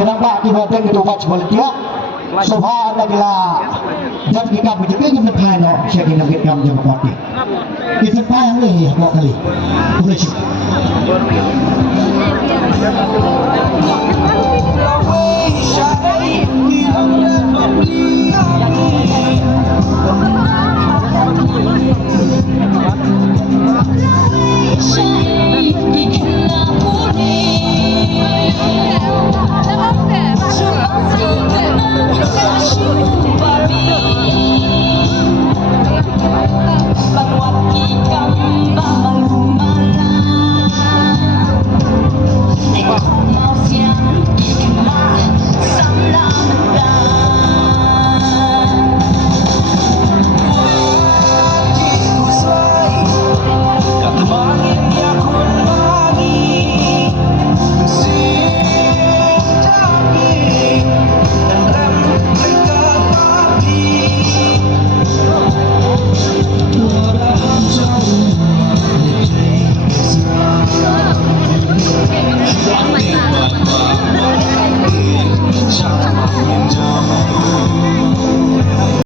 Nampak di badan itu baca dia. Subhanallah. Dan kita begitu yang berpahan no, siapa yang kita jam berpati. Kita payah ni ya kali. Boleh sih.